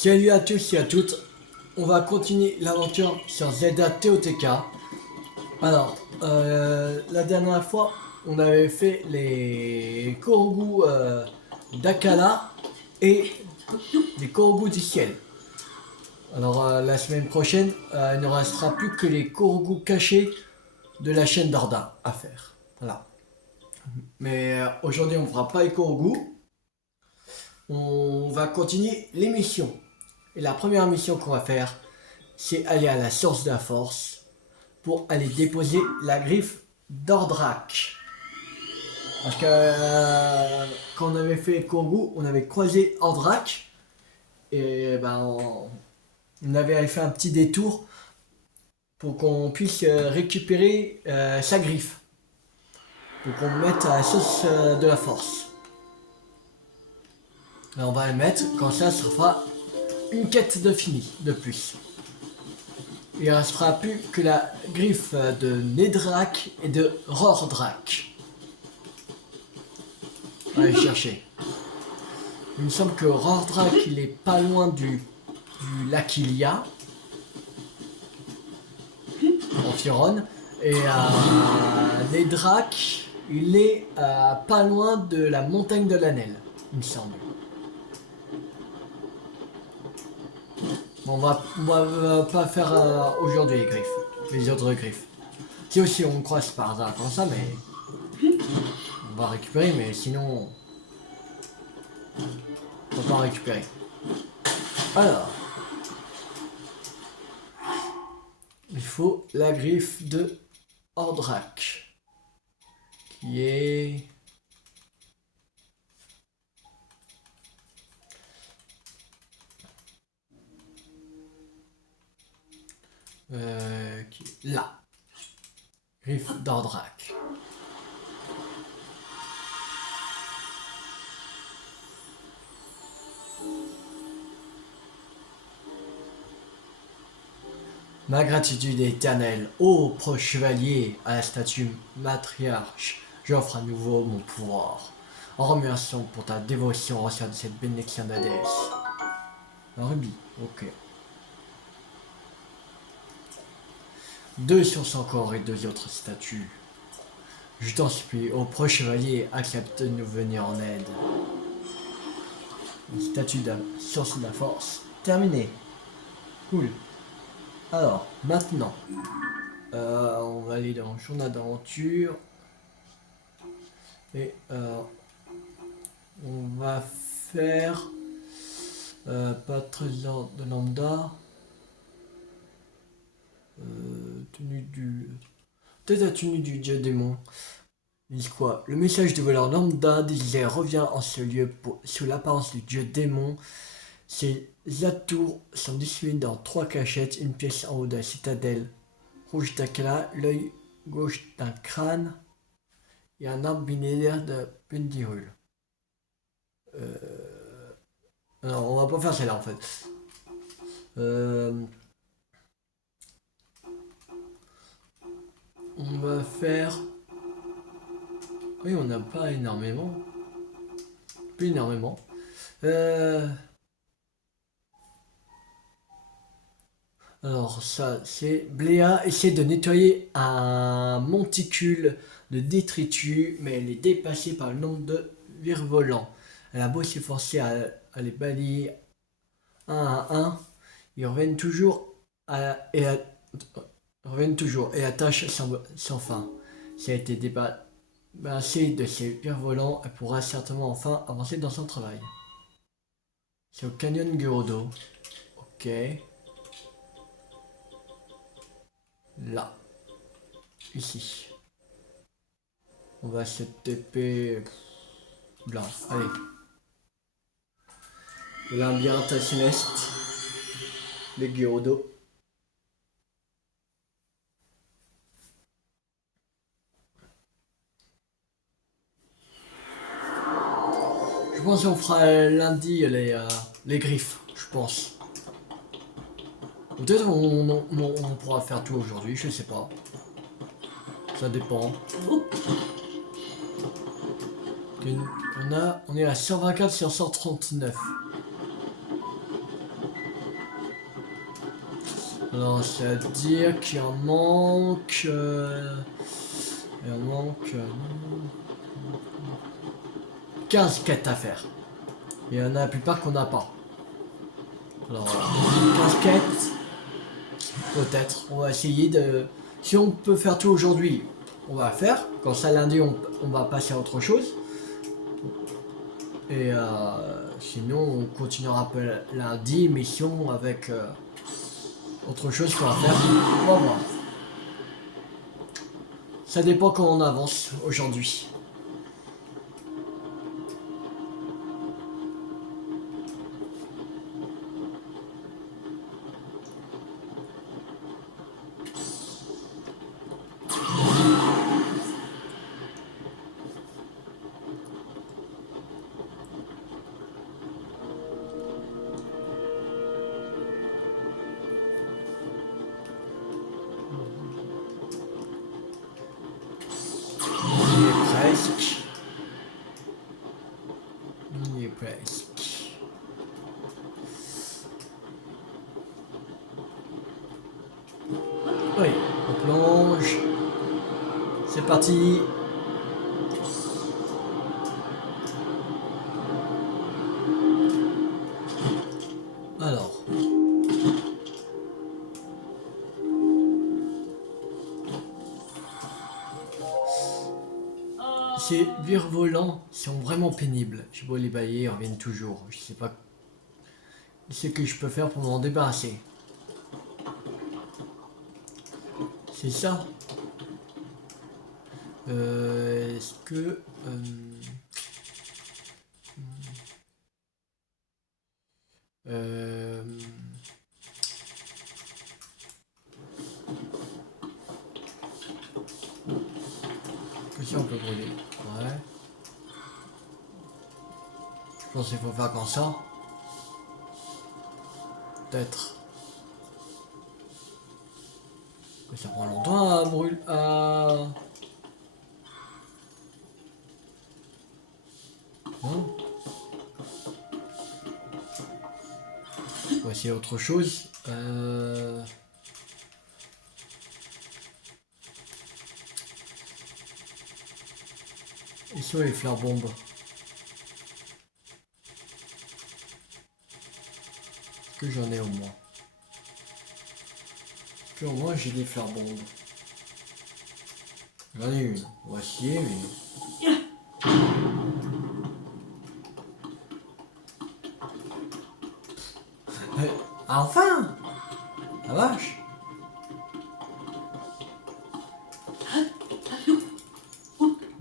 Salut à tous et à toutes, on va continuer l'aventure sur Zelda TOTK. Alors, la dernière fois, on avait fait les Korogu d'Akala et les Korogu du ciel. Alors, la semaine prochaine, il ne restera plus que les Korogu cachés de la chaîne d'Orda à faire. Voilà. Mais aujourd'hui, on ne fera pas les Korogu, on va continuer les missions. Et la première mission qu'on va faire, c'est aller à la source de la force pour aller déposer la griffe d'Ordrak. Parce que quand on avait fait Kongu, on avait croisé Ordrak et on avait fait un petit détour pour qu'on puisse récupérer sa griffe. Pour qu'on mette à la source de la force. Et on va le mettre, quand ça fera une quête de fini de plus. Il ne restera plus que la griffe de Nedrak et de Rordrak. On va aller chercher. Il me semble que Rordrak il est pas loin du lac Ilia en Firon. Et Nedrak il est pas loin de la montagne de l'Anel, il me semble. Bon, on va pas faire aujourd'hui les griffes, les autres griffes. Si aussi on croise par hasard comme ça, mais on va récupérer, mais sinon on va pas récupérer. Alors, il faut la griffe de Ordrak, qui est là. Griffe d'Ordrak. Ma gratitude est éternelle, ô proche chevalier à la statue matriarche, j'offre à nouveau mon pouvoir. En remerciant pour ta dévotion, reçois de cette bénédiction de la déesse. Un rubis, ok. 2 sur son corps et 2 autres statues. Je t'en supplie, ô proche chevalier, accepte de nous venir en aide. Une statue de source de la force. Terminé. Cool. Alors, maintenant, on va aller dans le journal d'aventure. Et on va faire pas trésor de lambda. Tenue du... Peut-être la tenue du dieu démon. Ils disent quoi? Le message du voleur lambda disait revient en ce lieu sous l'apparence du dieu démon. Ces atours sont distribués dans 3 cachettes, une pièce en haut de la citadelle rouge d'Akala, l'œil gauche d'un crâne et un arbre binaire de Pendirul. Alors on va pas faire celle-là en fait. On va faire... Oui, on n'a pas énormément. Plus énormément. Alors ça, c'est... Bléa essaie de nettoyer un monticule de détritus, mais elle est dépassée par le nombre de virevolants. Elle a beau s'efforcer à les balayer un à un, ils reviennent toujours et la tâche sans fin. Si elle a été débarrassée de ses virevolants, elle pourra certainement enfin avancer dans son travail. C'est au canyon Geodo. Ok. Là. Ici. On va se TP blanc. Allez. Le labyrinthe céleste. Les Geodo. Je pense qu'on fera lundi les griffes, je pense. Peut-être on pourra faire tout aujourd'hui, je sais pas. Ça dépend. On est à 124 sur 139. Alors, c'est-à-dire qu'il en manque... il en manque... 15 quêtes à faire. Et il y en a la plupart qu'on n'a pas. Alors, 15 quêtes... Peut-être. On va essayer de... Si on peut faire tout aujourd'hui, on va faire. Quand ça lundi, on va passer à autre chose. Et sinon, on continuera un peu lundi, mission avec autre chose qu'on va faire. On va voir. Ça dépend comment on avance aujourd'hui. On y est presque. On y est presque. Oui, on plonge. C'est parti. Alors. Ces virevolants sont vraiment pénibles. Je vois les bailler, ils reviennent toujours. Je sais pas ce que je peux faire pour m'en débarrasser. C'est ça. Est-ce que... que si on peut brûler. Ouais. Je pense qu'il faut faire comme ça. Peut-être. Mais ça prend longtemps à brûler. Non. On va essayer autre chose. Ils sont les fleurs bombes. Est-ce que j'en ai au moins? Est-ce que au moins j'ai des fleurs bombes? J'en ai une. On va essayer, mais... Enfin! La vache!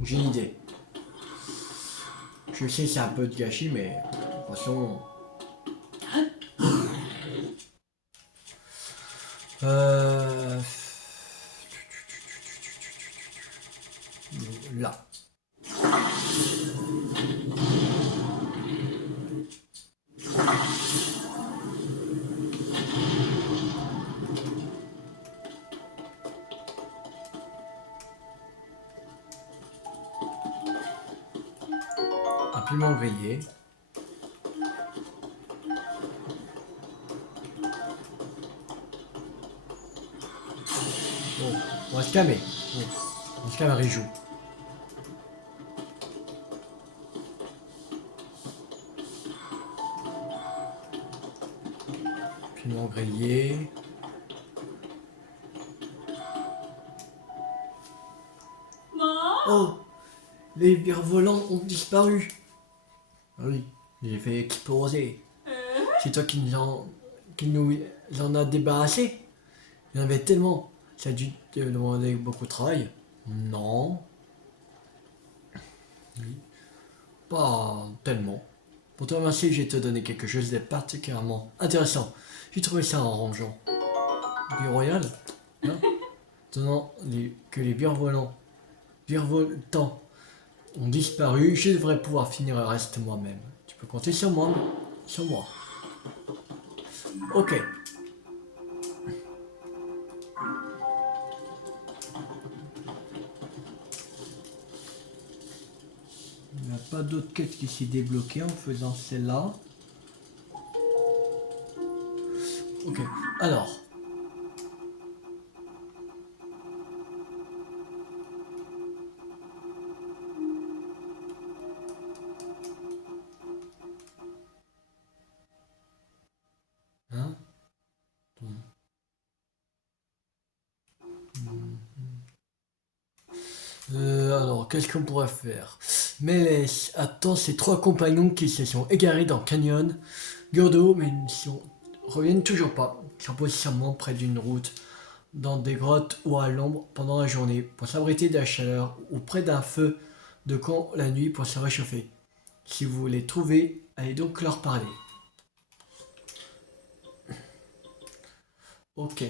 J'ai une idée. Je sais c'est un peu de gâchis, mais de toute façon... Là. Un piment grillé. Bon, on va se calmer. Oui. On se calme, Rijou. Piment grillé. Oh! Les virevolants ont disparu. Ah oui, j'ai fait exploser. C'est toi qui nous en a débarrassé. Il y en avait tellement. Ça a dû te demander beaucoup de travail. Non. Oui. Pas tellement. Pour te remercier, je vais te donner quelque chose de particulièrement intéressant. J'ai trouvé ça en rangeant. Du royal. Hein, que les virevoltants ont disparu, je devrais pouvoir finir le reste moi-même. Tu peux compter sur moi. Sur moi. Ok. Il n'y a pas d'autre quête qui s'est débloquée en faisant celle-là. Ok. Alors. Alors, qu'est-ce qu'on pourrait faire? Mélès attend ses 3 compagnons qui se sont égarés dans le canyon. Gordo, mais ils ne reviennent toujours pas. Ils sont possiblement près d'une route, dans des grottes ou à l'ombre pendant la journée, pour s'abriter de la chaleur, ou près d'un feu de camp la nuit pour se réchauffer. Si vous les trouvez, allez donc leur parler. Ok.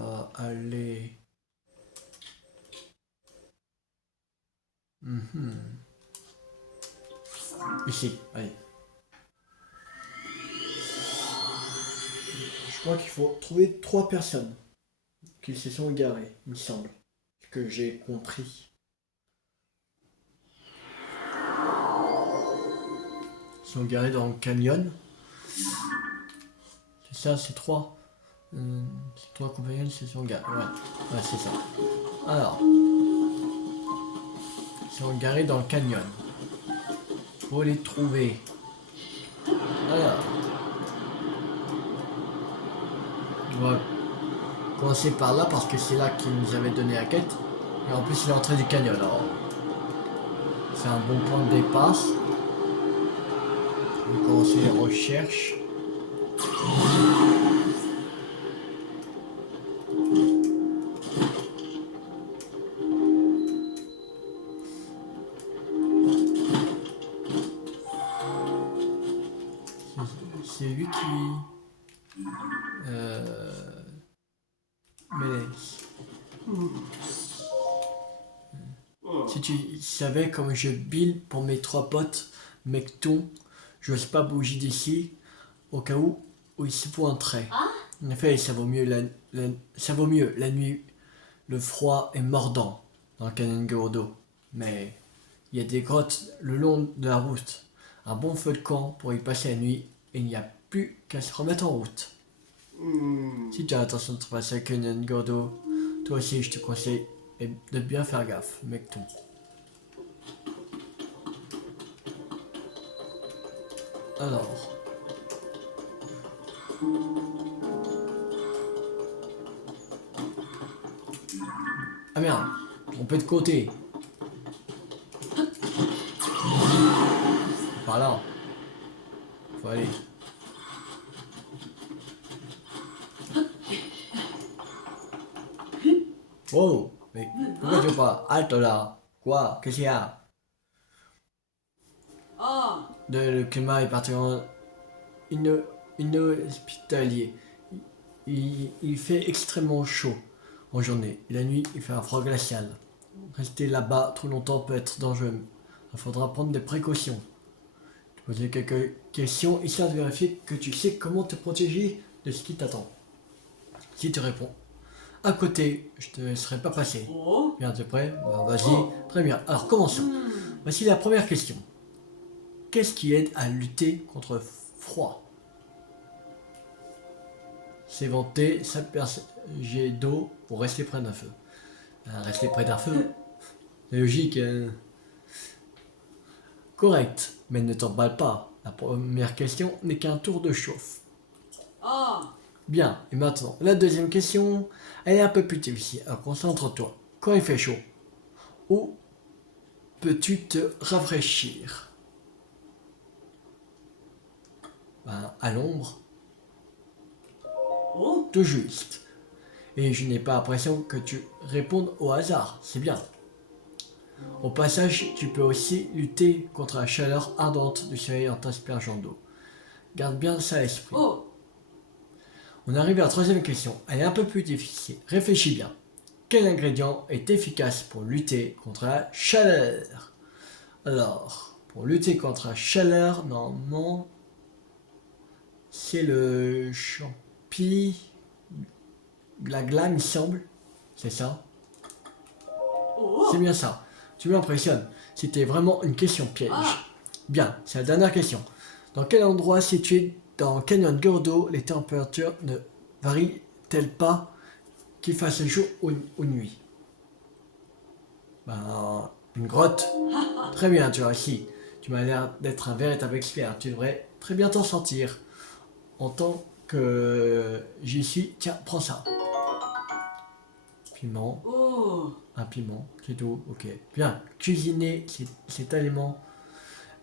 On va aller... Ici, allez. Je crois qu'il faut trouver 3 personnes qui se sont égarées, il me semble. Ce que j'ai compris. Ils sont égarés dans le canyon. C'est ça, c'est 3. Ces 3 compagnons se sont égarés. Ouais, c'est ça. Alors. Ils sont égarés dans le canyon. Faut les trouver. Alors. On va commencer par là parce que c'est là qu'il nous avait donné la quête. Et en plus, il est entré du canyon. Alors, c'est un bon point de départ. On va commencer les recherches. C'est lui qui... Mélès. Si tu savais comme je bile pour mes 3 potes, Mecton, j'ose pas bouger d'ici, au cas où ils se pointeraient. En effet, ça vaut mieux la nuit, le froid est mordant dans le canyon Gordo. Mais il y a des grottes le long de la route, un bon feu de camp pour y passer la nuit, et il n'y a plus qu'à se remettre en route. Si tu as l'intention de passer le canyon Gordo, toi aussi je te conseille de bien faire gaffe, Mecton. Alors... Ah merde, trompé de côté. Par là. Faut aller. Oh, mais pourquoi tu veux pas? Halte là. Quoi? Qu'est-ce qu'il y a? Le climat est particulièrement inhospitalier. Il fait extrêmement chaud en journée. Et la nuit, il fait un froid glacial. Rester là-bas trop longtemps peut être dangereux. Il faudra prendre des précautions. Te poser quelques questions histoire de vérifier que tu sais comment te protéger de ce qui t'attend. Si tu réponds à côté, je te laisserai pas passer. Bien, t'es prêt? Ben, vas-y. Très bien. Alors, commençons. Voici la première question. Qu'est-ce qui aide à lutter contre le froid? S'éventer, s'asperger d'eau pour rester près d'un feu. Rester près d'un feu, c'est logique. Correct, mais ne t'emballe pas. La première question n'est qu'un tour de chauffe. Bien, et maintenant, la deuxième question, elle est un peu plus difficile. Alors concentre-toi. Quand il fait chaud, où peux-tu te rafraîchir? Ben, à l'ombre. Tout juste. Et je n'ai pas l'impression que tu répondes au hasard, c'est bien. Au passage, tu peux aussi lutter contre la chaleur ardente du soleil en t'aspergeant d'eau. Garde bien ça à l'esprit. On arrive à la troisième question, elle est un peu plus difficile. Réfléchis bien. Quel ingrédient est efficace pour lutter contre la chaleur? Alors, pour lutter contre la chaleur, normalement, c'est le la glame, il me semble. C'est ça? C'est bien ça. Tu m'impressionnes. C'était vraiment une question piège. Bien, c'est la dernière question. Dans quel endroit situé dans le canyon Gordo les températures ne varient-elles pas qu'il fasse jour ou nuit? Ben, une grotte. Très bien, tu vois, ici. Tu m'as l'air d'être un véritable expert. Tu devrais très bien t'en sortir. En tant que j'y suis, tiens, prends ça. Piment. Oh. Un piment, c'est tout, ok. Bien, cuisiner cet aliment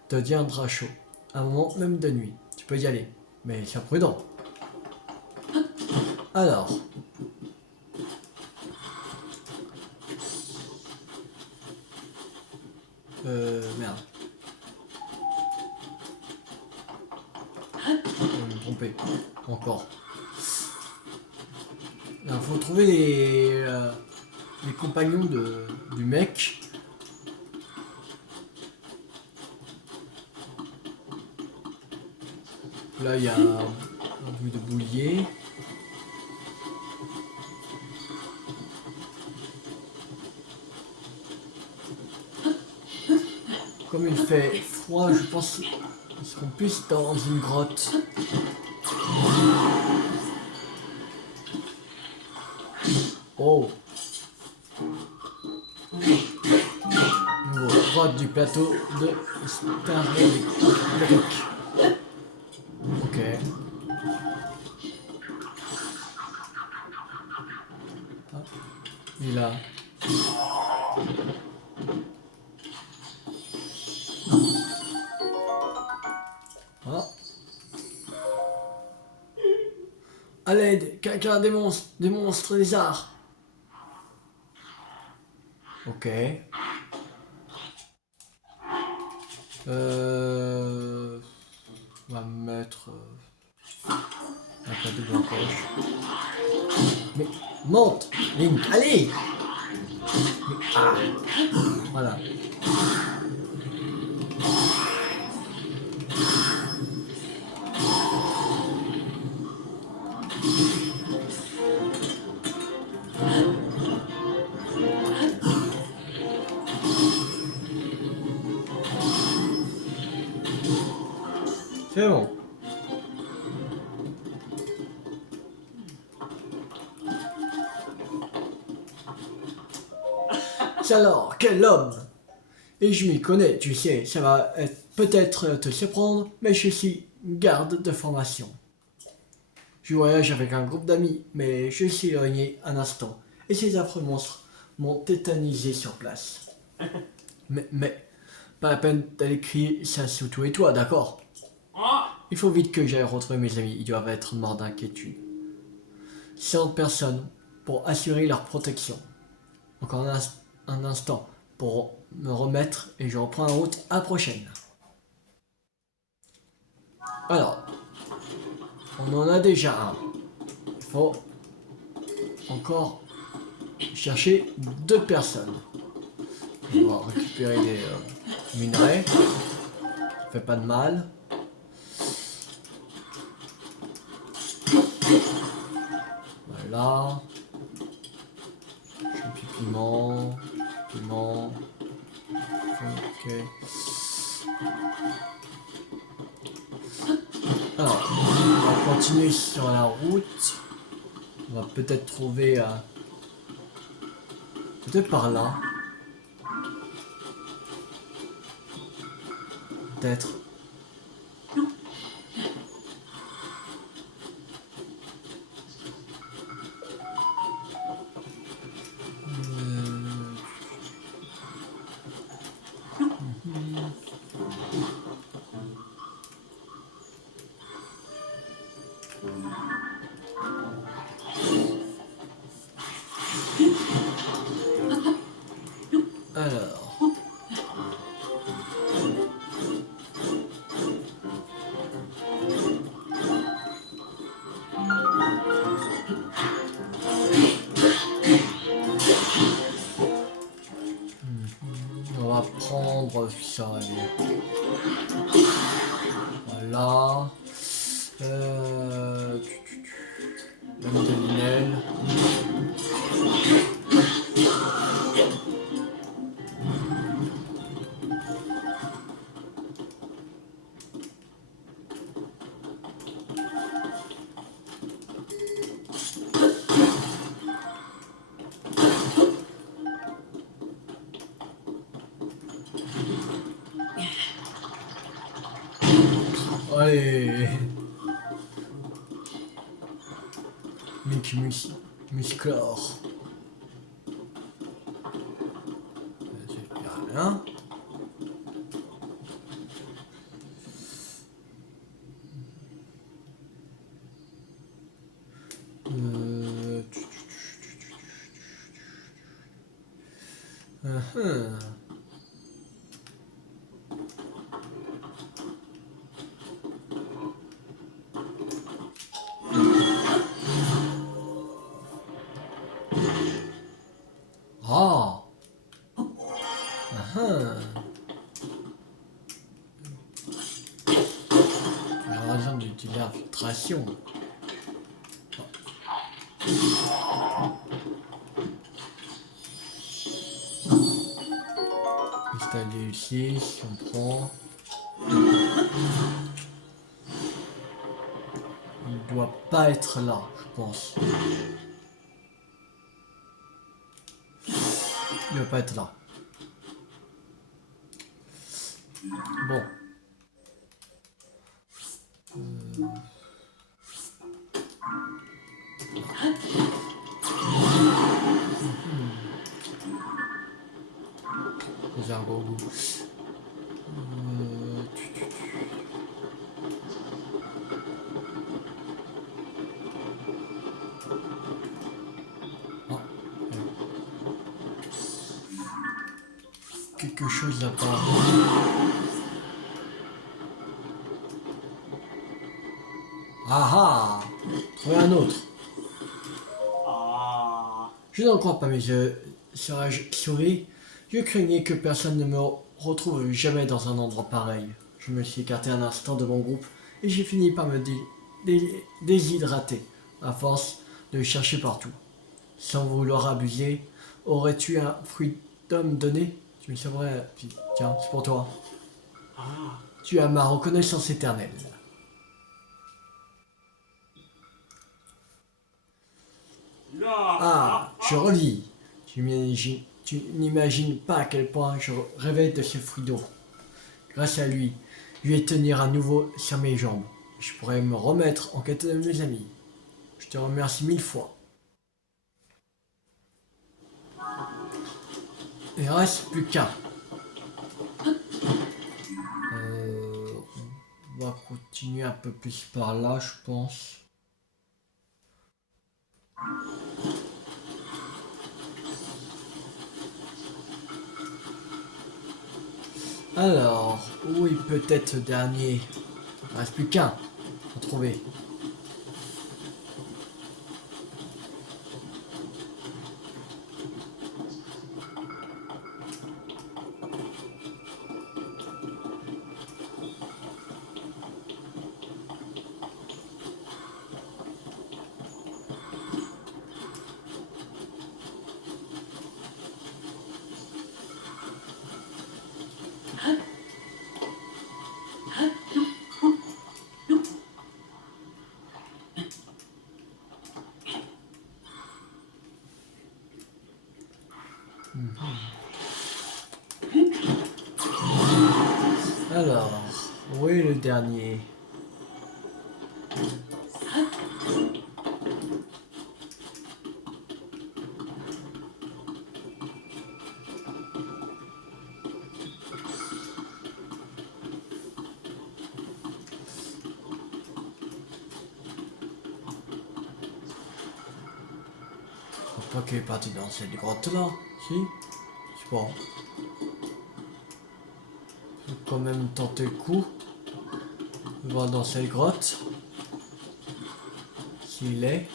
te viendra chaud. À un moment, même de nuit. Tu peux y aller, mais sois prudent. Alors. Merde. Je vais me tromper. Encore. Il faut trouver les compagnons du mec. Là, il y a un bout de boulier. Comme il fait froid, je pense qu'ils seront plus dans une grotte. Oh! Nouveau grotte du plateau de Starlink. Ok. Ah, il est là. Ah. À l'aide, quelqu'un démonstre les arts. Ok. On va mettre un cadeau dans la poche. Mais monte, Link, allez! Mais, ah, voilà. C'est bon. Alors, quel homme! Et je m'y connais, tu sais, ça va peut-être te surprendre, mais je suis garde de formation. Je voyage avec un groupe d'amis, mais je suis éloigné un instant, et ces affreux monstres m'ont tétanisé sur place. Mais, pas la peine d'aller crier ça sous tous et toi, d'accord? Il faut vite que j'aille retrouver mes amis, ils doivent être morts d'inquiétude. 100 personnes pour assurer leur protection. Encore un instant pour me remettre et je reprends la route à la prochaine. Alors, on en a déjà un. Il faut encore chercher 2 personnes. On va récupérer des minerais. Ça fait pas de mal. Voilà. Piment. Piment. Ok. Alors, on va continuer sur la route. On va peut-être trouver... peut-être par là. Peut-être. Alors. On va prendre ça, allez. Voilà. La médalinelle. Allez. Mickey Musclor. Hein? Uh-huh. Ah! Uh-huh. La raison de l'infiltration. Installer ici, si on prend. Il doit pas être là, je pense. Il doit pas être là. Bon. Les argots. Ah, quelque chose là-bas. Ah ah! Trouver un autre. Je n'en crois pas, mais serais-je sauvé? Je craignais que personne ne me retrouve jamais dans un endroit pareil. Je me suis écarté un instant de mon groupe et j'ai fini par me déshydrater, à force de chercher partout. Sans vouloir abuser, aurais-tu un fruit d'homme donné? Tu me savais, tiens, c'est pour toi. Tu as ma reconnaissance éternelle. Ah, je relis. Tu n'imagines pas à quel point je rêvais de ce fruit d'eau. Grâce à lui, je vais tenir à nouveau sur mes jambes. Je pourrais me remettre en quête de mes amis. Je te remercie 1000 fois. Il ne reste plus qu'un. On va continuer un peu plus par là, je pense. Alors, où est peut-être ce dernier? Il ne reste plus qu'un à trouver. Alors, où est le dernier? Je crois pas qu'il est parti dans cette grotte là, si? Je sais pas. Je vais quand même tenter le coup. Voir dans cette grotte. S'il est.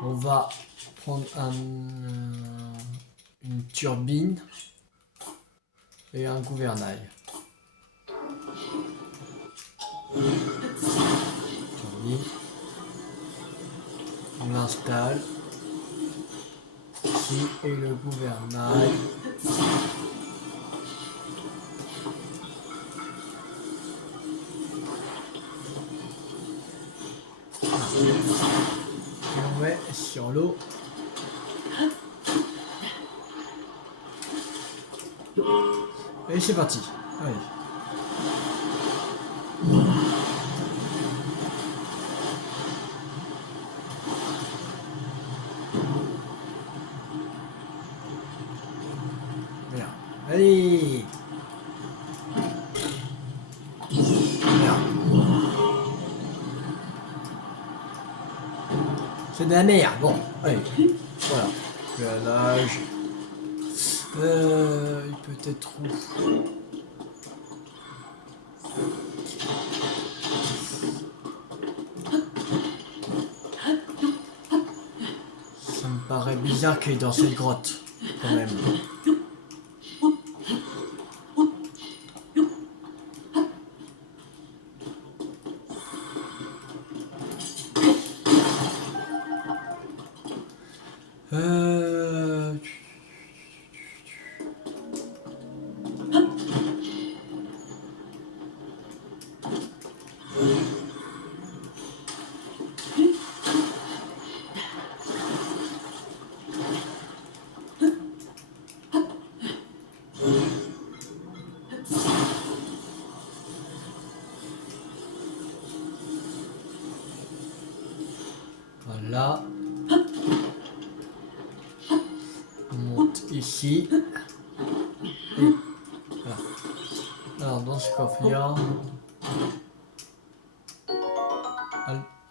On va prendre une turbine et un gouvernail. Turbine. On l'installe. Ici et le gouvernail. Et on met sur l'eau. Et c'est parti. Allez. Bien. Allez. Bien. C'est de la merde. Bon, allez. Voilà. Je vais à l'âge. Il peut être où? Ça me paraît bizarre qu'il est dans cette grotte, quand même. Voilà. On monte ici. Et voilà. Alors dans ce coffre, il y a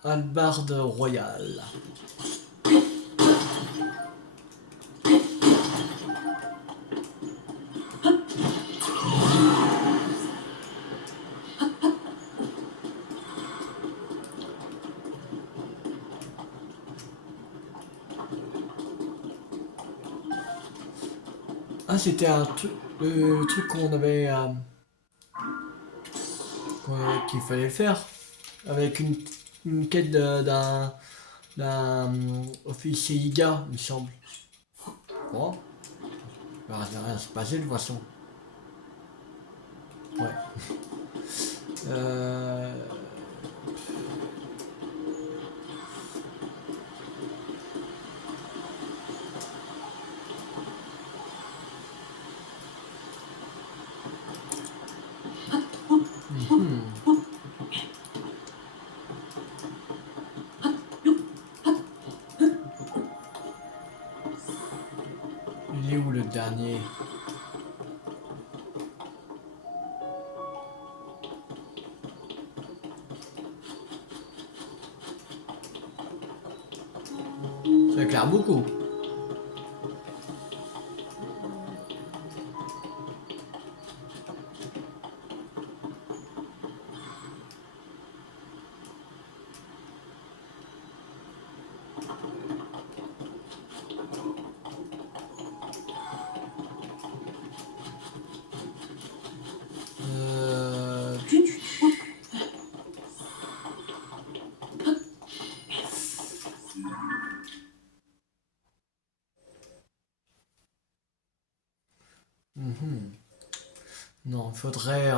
Hallebarde royale. Ah, c'était un truc, le truc qu'on avait, qu'il fallait faire avec une quête d'un officier IGA, il me semble. Bon, il va rien se passer de toute façon. Ouais. Il est où le dernier? Ça éclaire beaucoup. Non, il faudrait...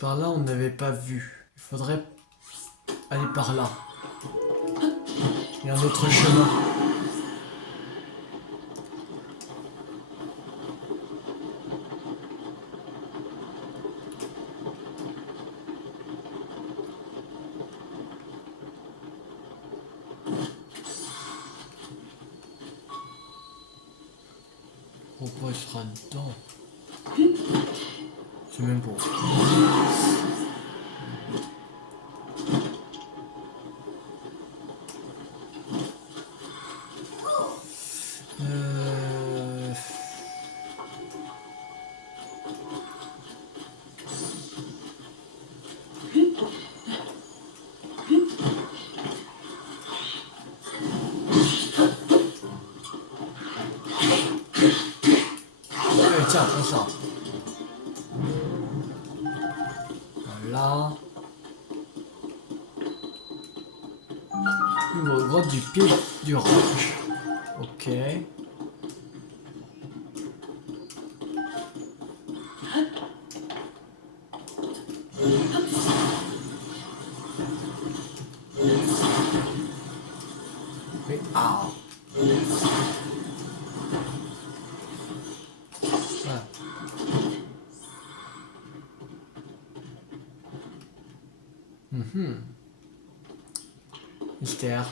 Par là, on n'avait pas vu. Il faudrait aller par là. Il y a un autre chemin. Pourquoi il sera dedans? C'est même pas. Tiens, prends ça. Voilà. Une grotte du pied du roc. Ok. Mais ah. Voilà. Mystère.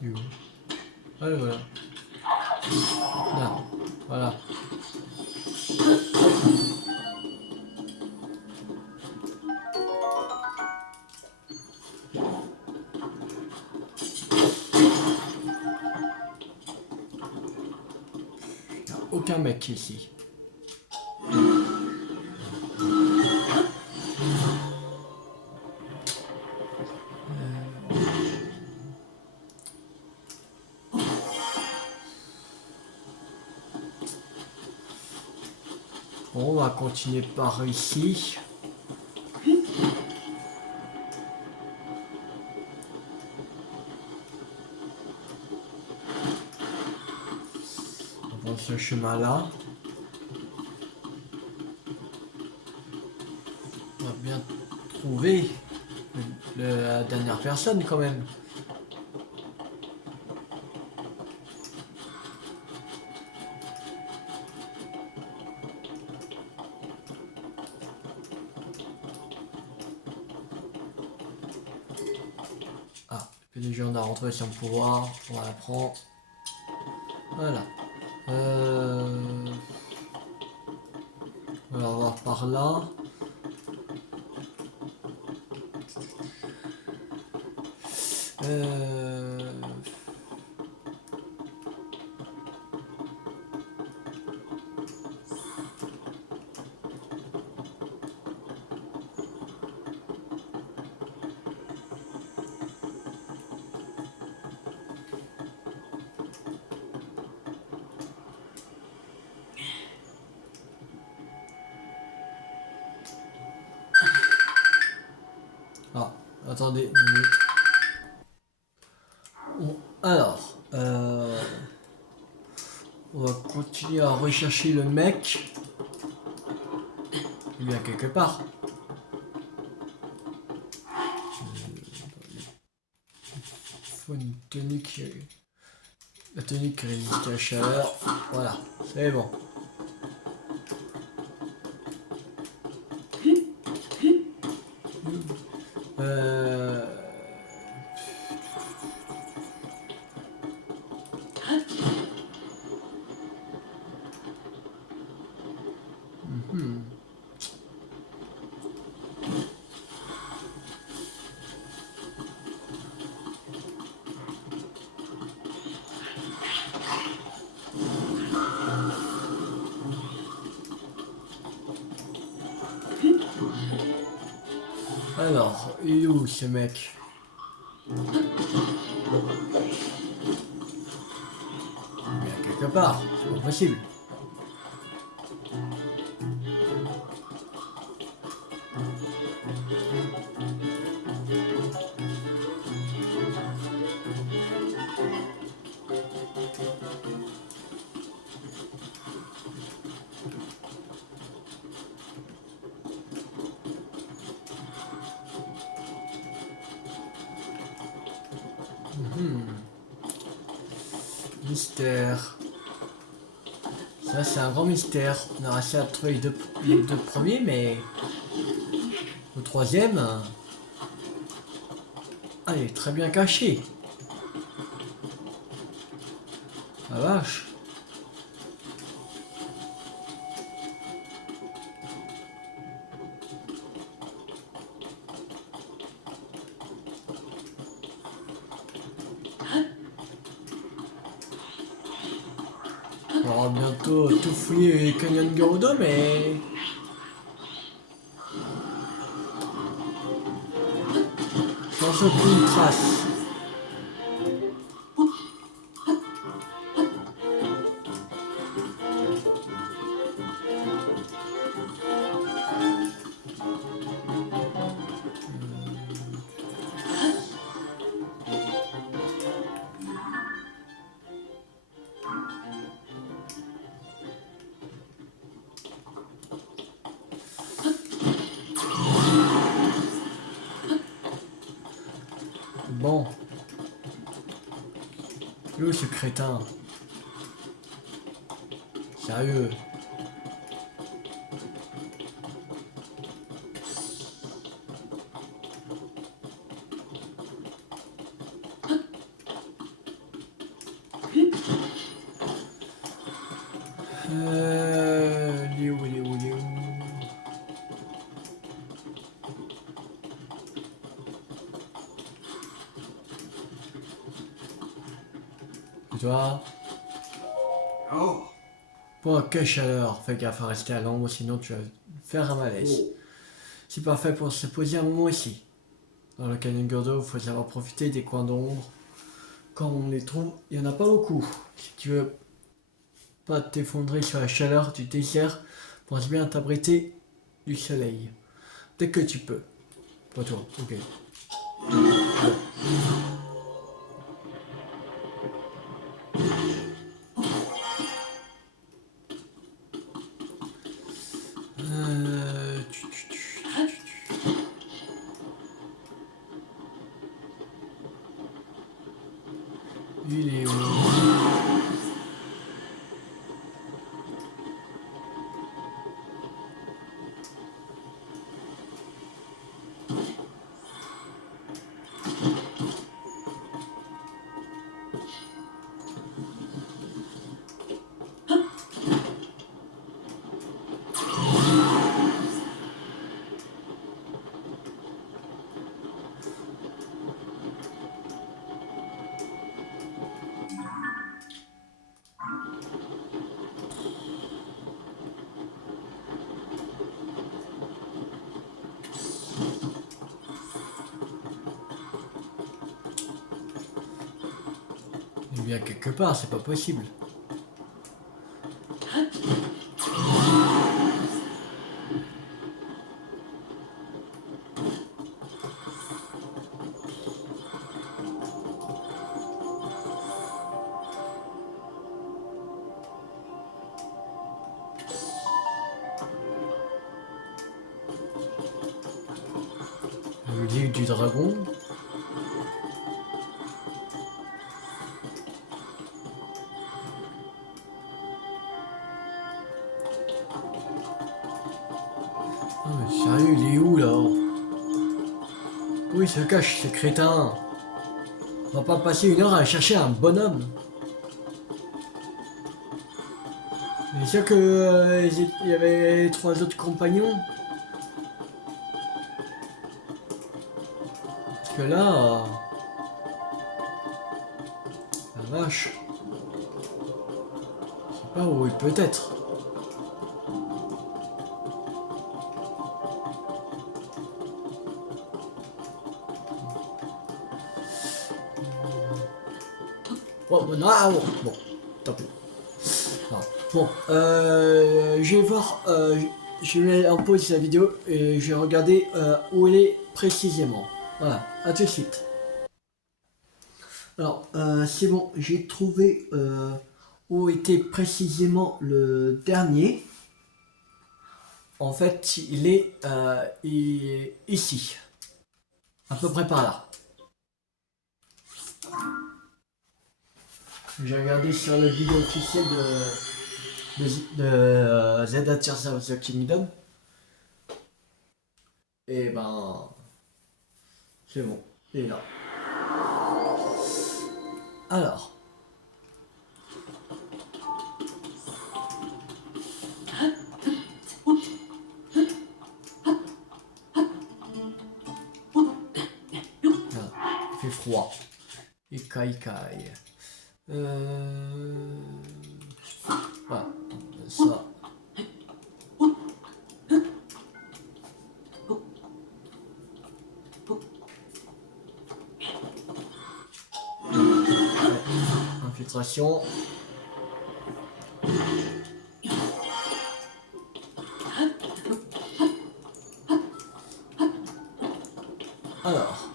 Du coup. Allez, voilà. Là. Voilà. Il n'y a aucun mec ici. Bon, on va continuer par ici. On prend ce chemin-là. On va bien trouver la dernière personne quand même. Ah, déjà on a rentré son pouvoir, on va la prendre. Voilà. On va voir par là. Ah, attendez une minute. Bon, alors, on va continuer à rechercher le mec. Il y a quelque part. Il faut une tenue qui... La tenue qui résiste à la chaleur. Voilà, c'est bon. Euh... Alors, il est où ce mec? Il est quelque part, c'est pas possible. Mystère. Ça, c'est un grand mystère. On a réussi à trouver les deux premiers, mais le troisième, il est très bien caché. La vache. On va bientôt tout fouiller les Canyon Gerudo, mais... sans aucune trace. bon. Il est où ce crétin? Sérieux? Il est où, il est où, il est où? Et toi? Oh, Oh, quelle chaleur! Fais gaffe à rester à l'ombre, sinon tu vas faire un malaise. C'est parfait pour se poser un moment ici. Dans le canyon Gordo, il faut savoir profiter des coins d'ombre. Quand on les trouve, il n'y en a pas beaucoup. Si tu veux pas t'effondrer sur la chaleur du désert, pense bien à t'abriter du soleil. Dès que tu peux. Pas toi, ok. Euh... tu- tu- tu- Il est où? Il est bien quelque part, c'est pas possible. Le livre du dragon. Oh, mais sérieux, il est où là? Où il se cache ce crétin? On va pas passer une heure à chercher un bonhomme. Mais sûr que il y avait trois autres compagnons. Parce que là, la vache, je sais pas où il peut être. Bon, bon, non, ah, bon, bon, tant pis. Ah, bon, je vais voir, je vais en pause la vidéo et je vais regarder où elle est précisément. Voilà, à tout de suite. Alors, c'est bon, j'ai trouvé où était précisément le dernier. En fait, il est ici, à peu près par là. J'ai regardé sur le vidéo officiel de Zelda Tears of the Kingdom. Et ben, c'est bon, il est là. Alors, voilà, il fait froid. Et kai. Voilà, ça. Ouais, infiltration. Alors,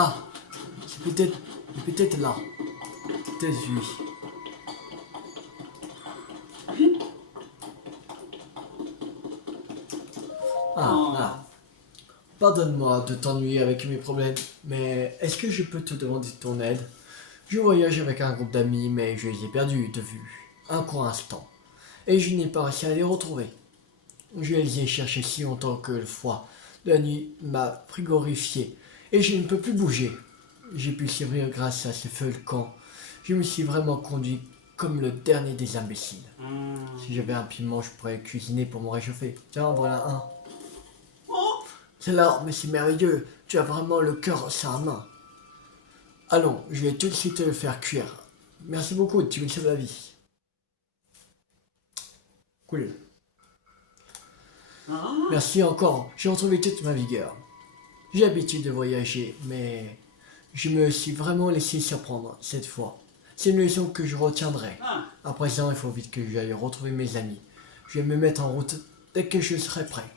Ah, c'est peut-être là. Peut-être lui. Ah. Pardonne-moi de t'ennuyer avec mes problèmes, mais est-ce que je peux te demander ton aide? Je voyage avec un groupe d'amis, mais je les ai perdus de vue, un court instant, et je n'ai pas réussi à les retrouver. Je les ai cherchés si longtemps que le froid de la nuit m'a frigorifié, et je ne peux plus bouger. J'ai pu survivre grâce à ce feu de camp. Je me suis vraiment conduit comme le dernier des imbéciles. Si j'avais un piment, je pourrais cuisiner pour me réchauffer. Tiens, voilà un. C'est là, mais c'est merveilleux. Tu as vraiment le cœur sur la main. Allons, je vais tout de suite te le faire cuire. Merci beaucoup, tu me sauves la vie. Cool. Merci encore, j'ai retrouvé toute ma vigueur. J'ai l'habitude de voyager, mais je me suis vraiment laissé surprendre cette fois. C'est une leçon que je retiendrai. À présent, il faut vite que j'aille retrouver mes amis. Je vais me mettre en route dès que je serai prêt.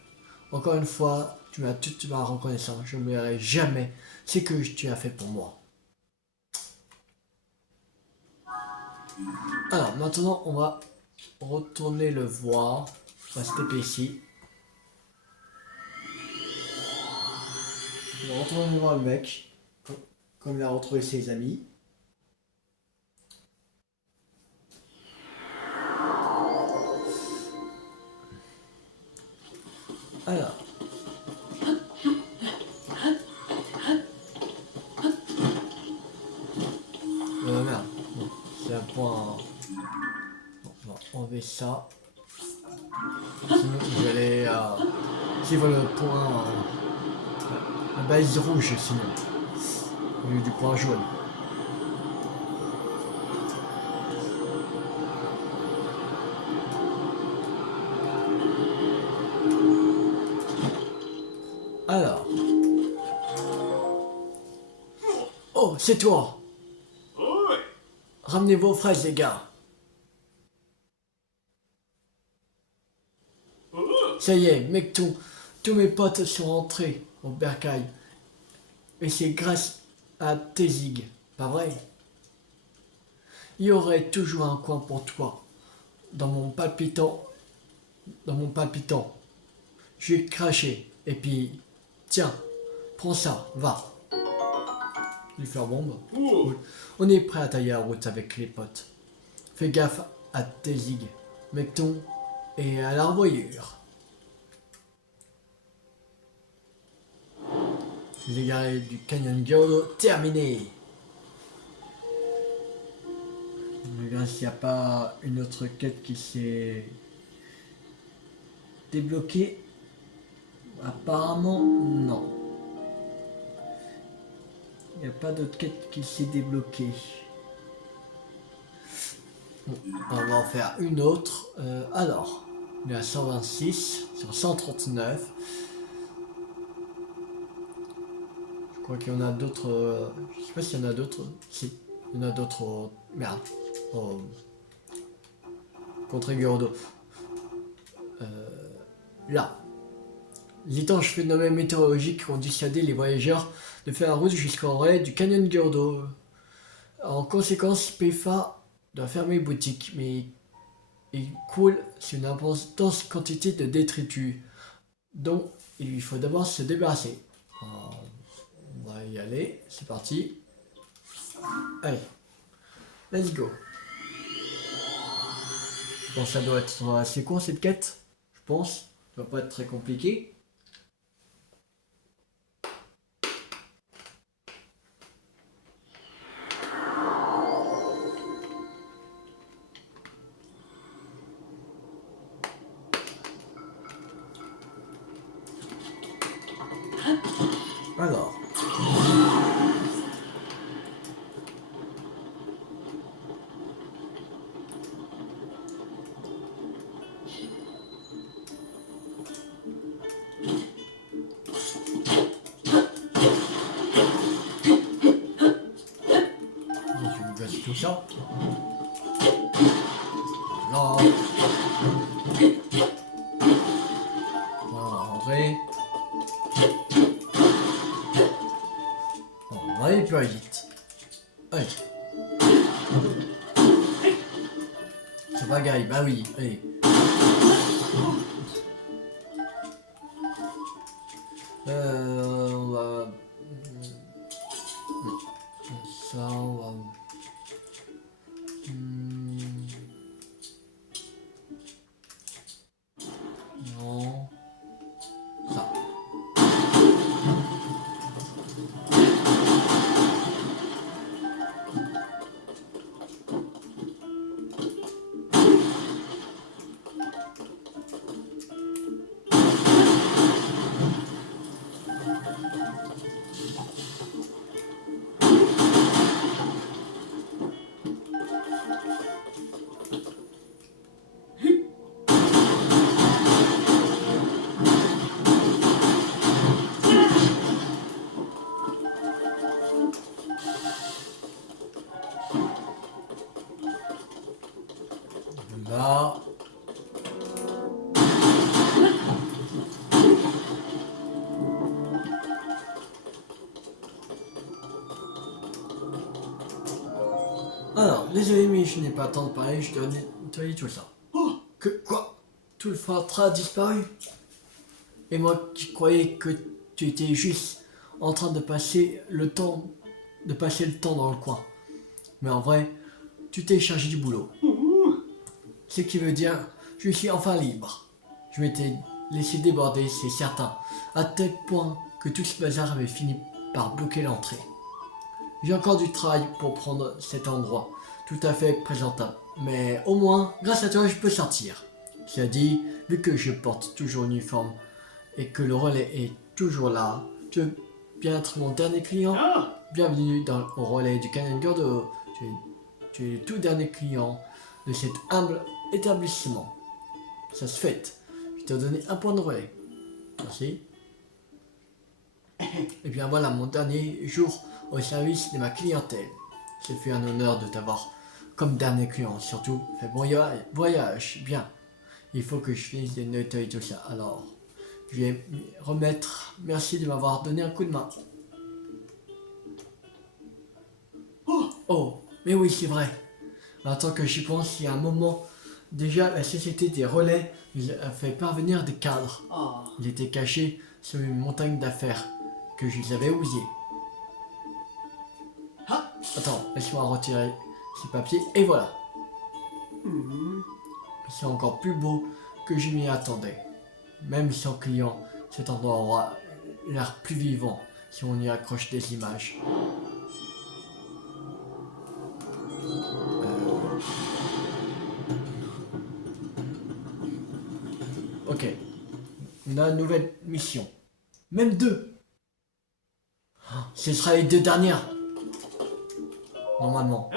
Encore une fois, tu m'as toute ma reconnaissance. Je n'oublierai jamais ce que tu as fait pour moi. Alors, maintenant, on va retourner le voir. On va se taper ici. On va retourner voir le mec. Comme il a retrouvé ses amis. Alors. Merde. Bon, c'est un point. Bon, on va enlever ça. Sinon, je vais aller à. C'est le point. La balise rouge, sinon. Au lieu du point jaune. Alors. Oh, c'est toi! Ramenez vos fraises, les gars. Ça y est, mec, tous mes potes sont rentrés au bercail. Et c'est grâce à Tézig, pas vrai? Il y aurait toujours un coin pour toi. Dans mon palpitant. Je vais cracher. Et puis, tiens, prends ça, va. Lui faire bombe. Cool. On est prêt à tailler la route avec les potes. Fais gaffe à Tézig, Mecton et à l'arboyure. Les gars du Canyon Gordo terminé. Je regarde s'il n'y a pas une autre quête qui s'est débloquée. Apparemment, non. Il n'y a pas d'autre quête qui s'est débloquée. Bon, on va en faire une autre. Alors, il est à 126 sur 139. Je crois qu'il y en a d'autres. Je sais pas s'il y en a d'autres. Si, il y en a d'autres. Merde. Contre Gordo. Là. L'étanche phénomène météorologique ont dissuadé les voyageurs de faire la route jusqu'en relais du Canyon Gordo. En conséquence, PFA doit fermer boutique, mais il coule sur une importante quantité de détritus, dont il lui faut d'abord se débarrasser. On va y aller, c'est parti. Allez, let's go. Bon, ça doit être assez court cette quête, je pense. Ça doit pas être très compliqué. Alors. Donc, je vous casse tout ça. Voilà. On va rentrer. On bah oui, allez. On va... Ça, on va... Non. Ça. Là. Alors, désolé, mais je n'ai pas le temps de parler, je dois nettoyer tout ça. Que quoi? Tout le fatra a disparu? Et moi qui croyais que tu étais juste en train de passer le temps dans le coin. Mais en vrai, tu t'es chargé du boulot. Ce qui veut dire, je suis enfin libre. Je m'étais laissé déborder, c'est certain, à tel point que tout ce bazar avait fini par bloquer l'entrée. J'ai encore du travail pour prendre cet endroit, tout à fait présentable. Mais au moins, grâce à toi, je peux sortir. Cela dit, vu que je porte toujours l'uniforme et que le relais est toujours là, tu veux bien être mon dernier client? Bienvenue au relais du Canyon Gordo. Tu es le tout dernier client de cet humble établissement. Ça se fait. Je t'ai donné un point de relais. Merci. Et bien voilà mon dernier jour au service de ma clientèle. Ce fut un honneur de t'avoir comme dernier client. Surtout, fais bon voyage. Bien. Il faut que je finisse de nettoyer tout ça. Alors, je vais m'y remettre. Merci de m'avoir donné un coup de main. Oh, mais oui, c'est vrai. Maintenant que j'y pense, il y a un moment, déjà la société des relais nous a fait parvenir des cadres. Ils étaient cachés sur une montagne d'affaires que je les avais oubliés. Attends, laisse-moi retirer ces papiers, et voilà. C'est encore plus beau que je m'y attendais. Même sans client, cet endroit aura l'air plus vivant si on y accroche des images. Ok, on a une nouvelle mission. Même deux. Ce sera les deux dernières. Normalement.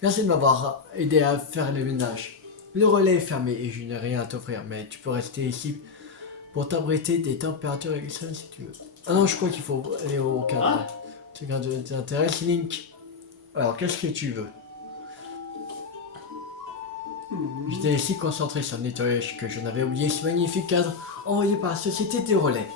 Merci de m'avoir aidé à faire le ménage. Le relais est fermé et je n'ai rien à t'offrir, mais tu peux rester ici pour t'abriter des températures extrêmes si tu veux. Ah non, je crois qu'il faut aller au cadre. Tu t'intéresses, Link? Alors, qu'est-ce que tu veux? J'étais si concentré sur le nettoyage que je n'avais oublié ce magnifique cadre envoyé par la Société des Relais.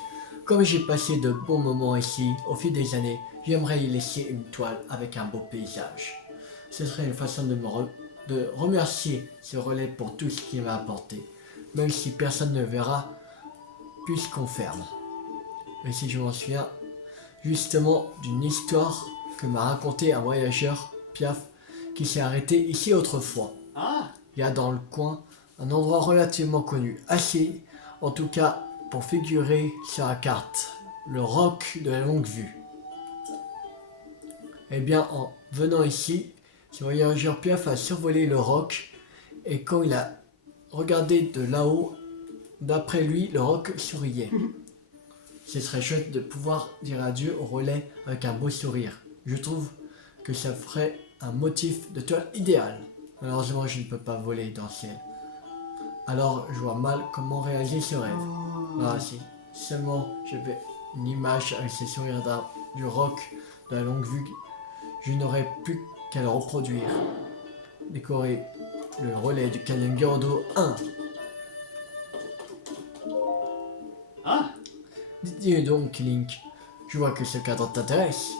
Comme j'ai passé de bons moments ici au fil des années, j'aimerais y laisser une toile avec un beau paysage. Ce serait une façon de remercier ce relais pour tout ce qu'il m'a apporté, même si personne ne verra puisqu'on ferme. Mais si je m'en souviens justement d'une histoire que m'a raconté un voyageur, Piaf, qui s'est arrêté ici autrefois. Il y a dans le coin un endroit relativement connu, assez en tout cas pour figurer sur la carte, le roc de la longue vue. Eh bien, en venant ici, ce voyageur Piaf a survolé le roc et quand il a regardé de là-haut, d'après lui, le roc souriait. Ce serait chouette de pouvoir dire adieu au relais avec un beau sourire. Je trouve que ça ferait un motif de toile idéal. Malheureusement, je ne peux pas voler dans le ciel. Alors, je vois mal comment réaliser ce rêve. Ah si, seulement j'avais une image avec ce sourire du roc de la longue vue, je n'aurais plus qu'à le reproduire. Décorer le relais du Canyon Gordo 1. Dis donc, Link, je vois que ce cadre t'intéresse.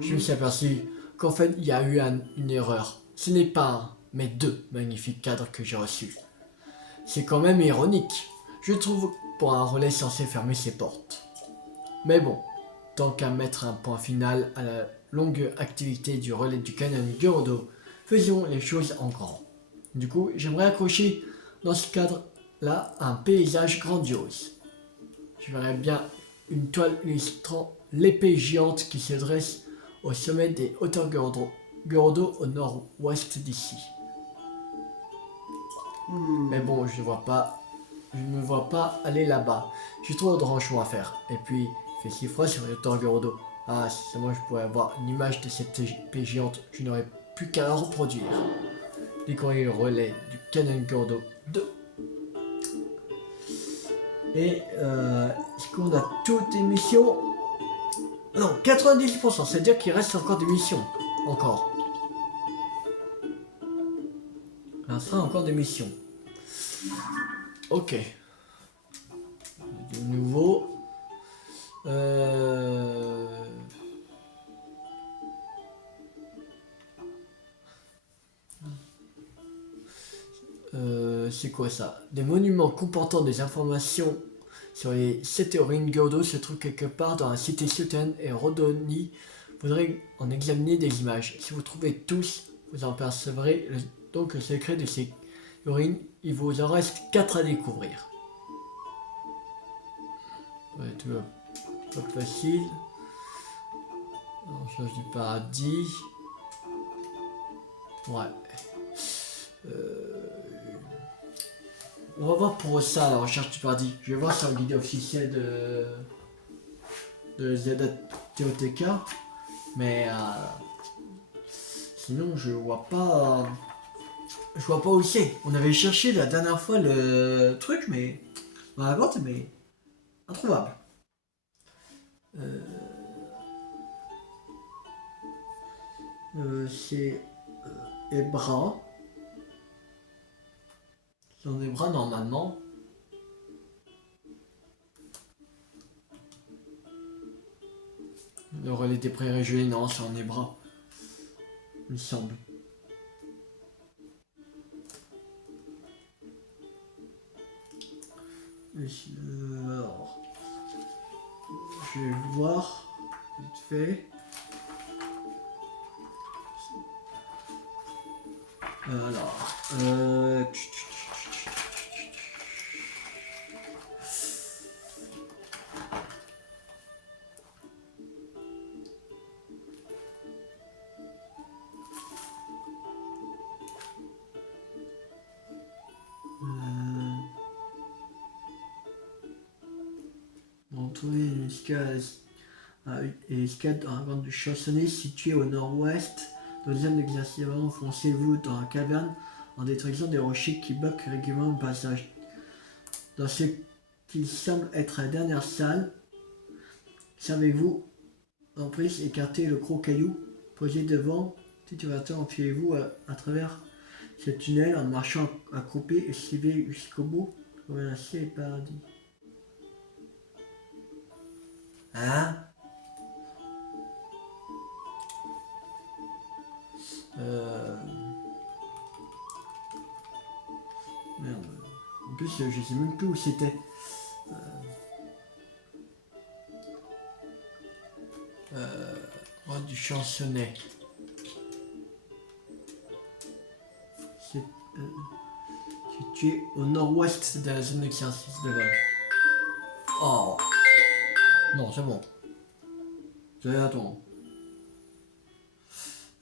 Je me suis aperçu qu'en fait il y a eu une erreur. Ce n'est pas un, mais deux magnifiques cadres que j'ai reçus. C'est quand même ironique, je trouve, pour un relais censé fermer ses portes. Mais bon, tant qu'à mettre un point final à la longue activité du relais du Canyon Gyorodo, faisons les choses en grand. Du coup, j'aimerais accrocher dans ce cadre-là un paysage grandiose. Je verrais bien une toile illustrant l'épée géante qui se dresse au sommet des hauteurs Gyorodo au nord-ouest d'ici. Mais bon, je ne me vois pas aller là-bas. J'ai trop de ranchements à faire. Et puis, il fait si froid sur les hauteurs Gyorodo. Ah, si seulement je pouvais avoir une image de cette épée géante, je n'aurais plus qu'à la reproduire. Découvrir le relais du Canyon Gyorodo 2. Et est-ce qu'on a toutes les missions? Non, 90%, c'est-à-dire qu'il reste encore des missions. Encore. Il restera encore des missions. Ok. De nouveau. C'est quoi ça? Des monuments comportant des informations sur les 7 théorines Gyorodo se trouvent quelque part dans la cité souterraine et Rodoni. Faudrait en examiner des images. Si vous trouvez tous, vous en percevrez donc le secret de ces théorines. Il vous en reste 4 à découvrir. Ouais, tout va pas facile. Recherche du paradis. Ouais. On va voir pour ça la recherche du paradis. Je vais voir sur le guide officiel de ZTOTK. Mais sinon je vois pas. Je vois pas où c'est. On avait cherché la dernière fois le truc, mais dans la grotte, mais introuvable. C'est les bras. Dans les bras normalement. Le relais des prairies gelées, non, c'est en les bras. Il me semble. Alors, je vais voir vite fait. Alors, on trouve une escale dans la grande du Chassonnet située au nord-ouest. Dans les zones d'exercice, enfoncez-vous dans la caverne en détruisant des rochers qui bloquent régulièrement le passage. Dans ce qui semble être la dernière salle, servez-vous en prise, écartez le gros caillou posé devant. Titulateur, enfilez-vous à travers ce tunnel en marchant accroupi et suivez jusqu'au bout. Remerciez le paradis. Hein? Merde. En plus, je sais même plus où c'était. Du Chansonnet. C'est situé au nord-ouest de la zone d'exercice de vol. Oh! Non, c'est bon. Attends.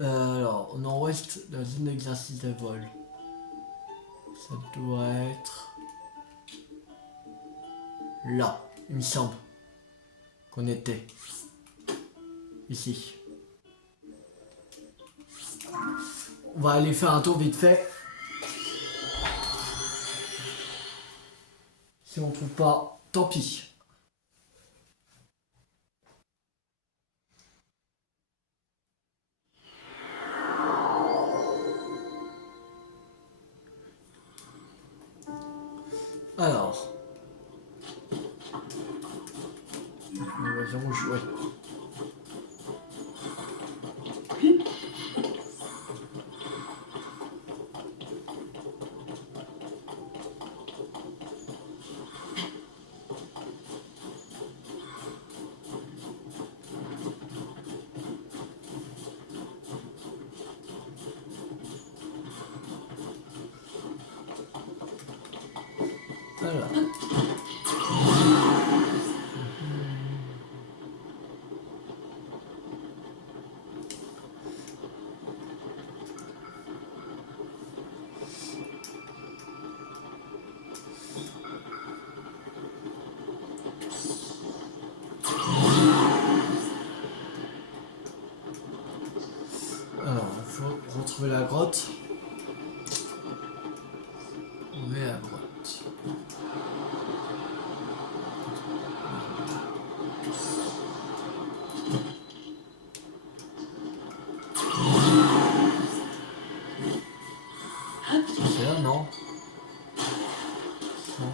Alors, au nord-ouest de la zone d'exercice de vol. Ça doit être là, il me semble qu'on était ici. On va aller faire un tour vite fait. Si on trouve pas, tant pis. Alors. Nous allons jouer. Voilà. Alors, il faut retrouver la grotte. Où est la grotte? C'est là, non? Non.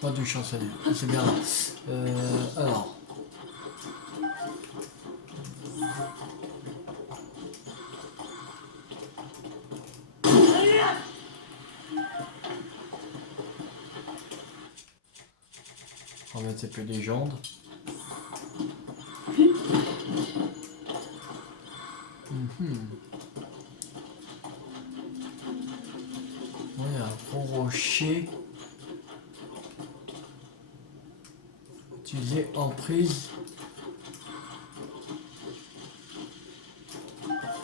Pas de chance, allez. C'est bien là. Alors. On va mettre ces peu de légende. Ouais, un gros rocher. Utiliser en prise.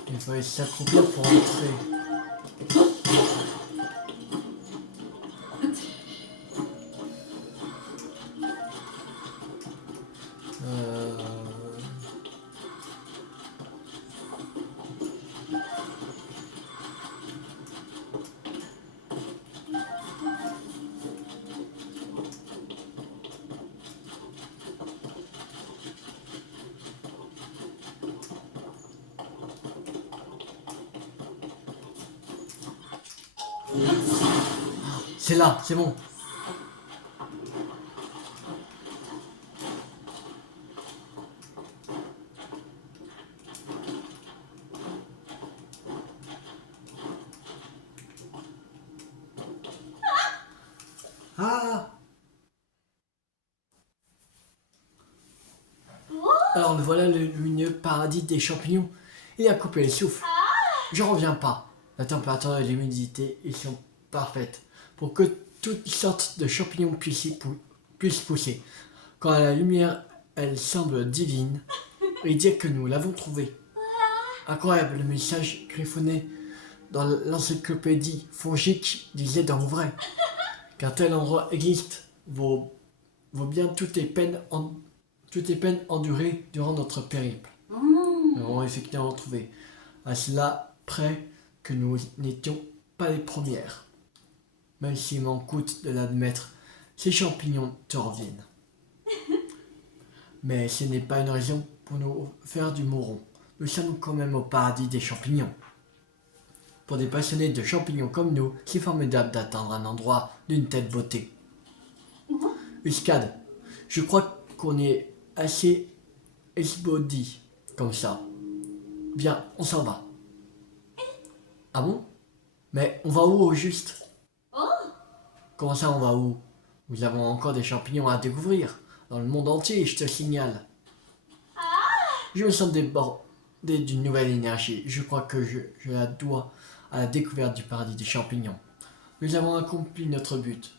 Il fallait s'accroupir pour entrer. C'est là, c'est bon. Ah! Alors voilà le lumineux paradis des champignons. Il a coupé le souffle. Je reviens pas. La température et l'humidité ils sont parfaites pour que toutes sortes de champignons puissent pousser. Quand la lumière, elle semble divine, et dire que nous l'avons trouvé. Incroyable, le message griffonné dans l'encyclopédie fongique disait dans le vrai qu'un tel endroit existe vaut bien toutes les peines endurées durant notre périple. Nous avons effectivement trouvé. À cela près que nous n'étions pas les premières. Même s'il m'en coûte de l'admettre, ces champignons te reviennent. Mais ce n'est pas une raison pour nous faire du mouron. Nous sommes quand même au paradis des champignons. Pour des passionnés de champignons comme nous, c'est formidable d'atteindre un endroit d'une telle beauté. Uscade, je crois qu'on est assez esbaudi comme ça. Bien, on s'en va. Ah bon? Mais on va où au juste? Comment ça on va où? Nous avons encore des champignons à découvrir. Dans le monde entier, je te signale. Je me sens débordé d'une nouvelle énergie. Je crois que je la dois à la découverte du paradis des champignons. Nous avons accompli notre but.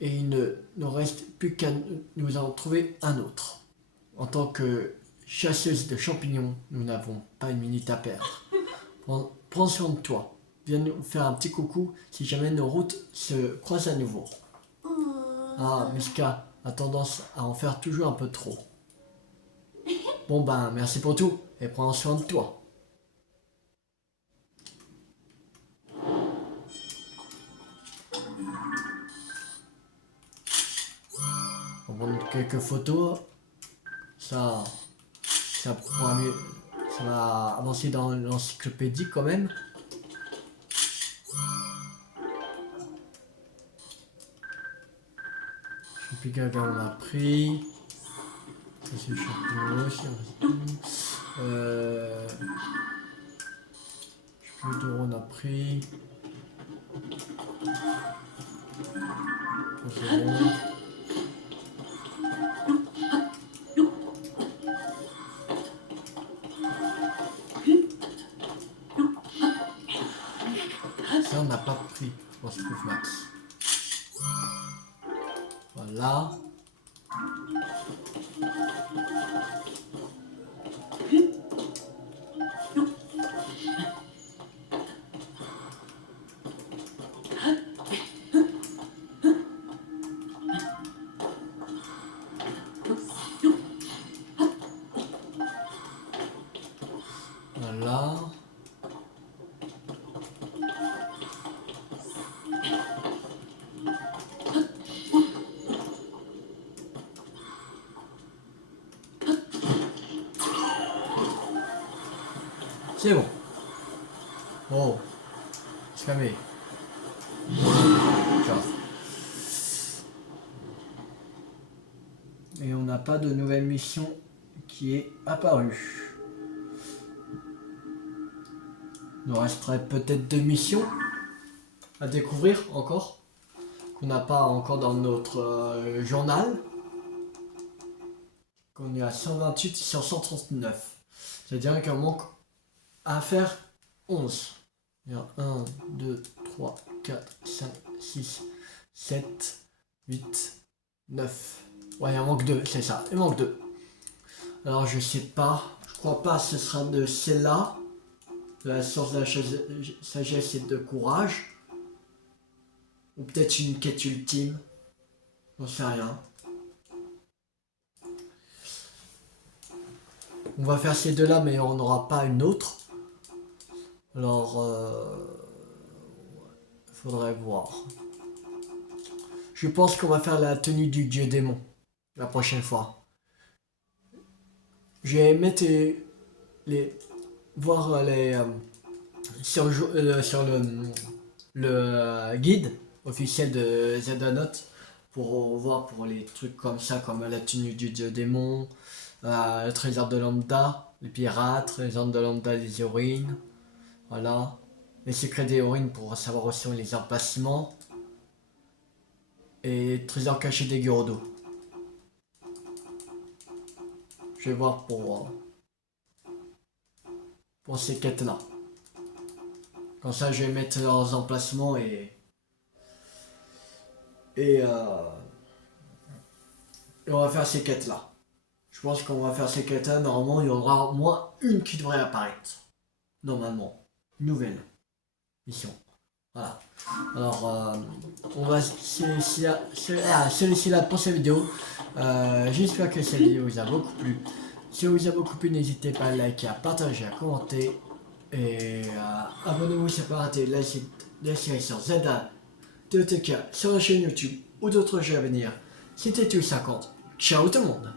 Et il ne nous reste plus qu'à nous en trouver un autre. En tant que chasseuse de champignons, nous n'avons pas une minute à perdre. Prends soin de toi. Viens nous faire un petit coucou si jamais nos routes se croisent à nouveau. Ah, Miska a tendance à en faire toujours un peu trop. Bon ben, merci pour tout et prends soin de toi. On va prendre quelques photos. Ça pourra mieux. Ça va avancer dans l'encyclopédie quand même. Champignons on a pris. C'est champignons aussi. Champignons on a pris. C'est bon. Oui, on se trouve max. Voilà. Voilà. C'est bon. Oh. C'est calmé. Et on n'a pas de nouvelle mission qui est apparue. Il nous resterait peut-être 2 missions à découvrir encore, qu'on n'a pas encore dans notre journal. Qu'on est à 128 sur 139. C'est-à-dire qu'il manque à faire 11. Il y a 1, 2, 3, 4, 5, 6, 7, 8, 9. Ouais, il en manque 2, c'est ça. Il manque 2. Alors je sais pas. Je crois pas que ce sera de celle-là. De la source de la sagesse et de courage. Ou peut-être une quête ultime. J'en sais rien. On va faire ces deux-là, mais on n'aura pas une autre. Alors, faudrait voir. Je pense qu'on va faire la tenue du dieu démon la prochaine fois. Je vais mettre voir les sur le guide officiel de Zelda Note pour voir pour les trucs comme ça, comme la tenue du dieu démon, le trésor de Lambda, les pirates, le trésor de Lambda, les héroïnes, voilà, les secrets des héroïnes pour savoir aussi les emplacements, et le trésor caché des Gyorodo. Je vais voir pour ces quêtes là. Comme ça je vais mettre leurs emplacements et on va faire ces quêtes là. Je pense qu'on va faire ces quêtes là. Normalement il y en aura au moins une qui devrait apparaître. Normalement. Nouvelle mission. Voilà. Alors on va celui-ci là pour cette vidéo. J'espère que cette vidéo vous a beaucoup plu. Si elle vous a beaucoup plu, n'hésitez pas à liker, à partager, à commenter. Et abonnez-vous si pas rater la série sur Zelda TOTK sur la chaîne YouTube ou d'autres jeux à venir. C'était tout 50. Ciao tout le monde.